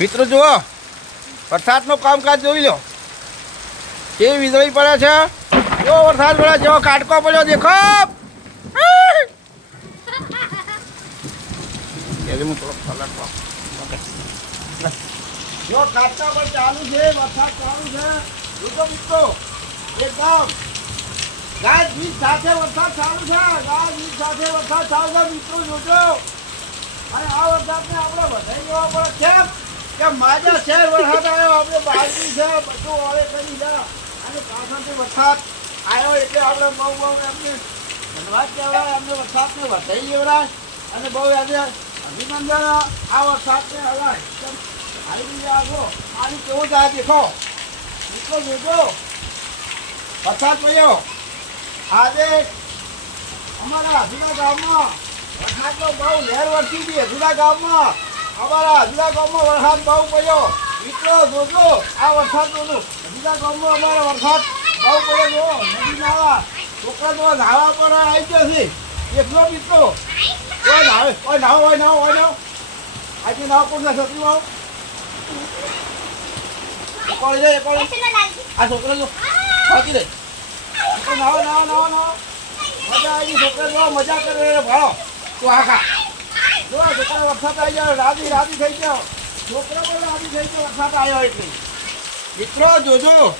મિત્રો જુઓ, વરસાદનું કામકાજ જોઈ લો, કેવી વીજળી પડે છે. જો વરસાદ પડે, જેવો કાટકો પડ્યો દેખો. જો કાટકા પર ચાલુ છે, વરસાદ ચાલુ છે. જોજો મિત્રો, એકદમ ગાજવીજ સાથે વરસાદ ચાલુ છે. ગાજવીજ સાથે વરસાદ ચાલુ છે મિત્રો, જોજો. અને આ વરસાદને આપણે વધારી દેવા પડે. કેમ કે માજા શહેર વરસાદ આવ્યો, આપણે બાજરી છે બધું વાળે કરી દે. અને પાછળથી વરસાદ આવ્યો એટલે આપણે બહુ એમને ધન્યવાદ કહેવાય. અમને વરસાદને વધારી દેવડાય અને બહુ આજે અભિનંદન. આ વરસાદને હવાય એકદમ આવી રીતે આગો પાણી કેવો જાય દેખો મિત્રો, જોજો વરસાદ પડ્યો. આજે અમારા હજુના ગામમાં વરસાદનો બહુ લહેર વરસી હતી. હજુના ગામમાં અમારા હજુના ગામમાં વરસાદ બહુ પડ્યો મિત્રો, જોજો આ વરસાદ જોજો. હજુના ગામમાં અમારા વરસાદ બહુ પડ્યો. જો નદી નાળા છોકરા તો નાવા પર આવી ગયો છે એકલો મિત્રો. કોઈ નાવે, કોઈ નાવ હોય નાવ હોય નાવ આજે નાવ કોણ ના છત્રી આવ કોણ જાય કોણ આ છોકરો જો બાકી રે નાવ નાવ નાવ નાવ મજા આવી. છોકરા જો મજા કરે ભાડો તું આખા જો છોકરા વરસાદ આવી જાય રાજી રાજી થઈ જાઓ. છોકરા પણ રાજી થઈ ગયો વરસાદ આવ્યો એટલે મિત્રો જોજો.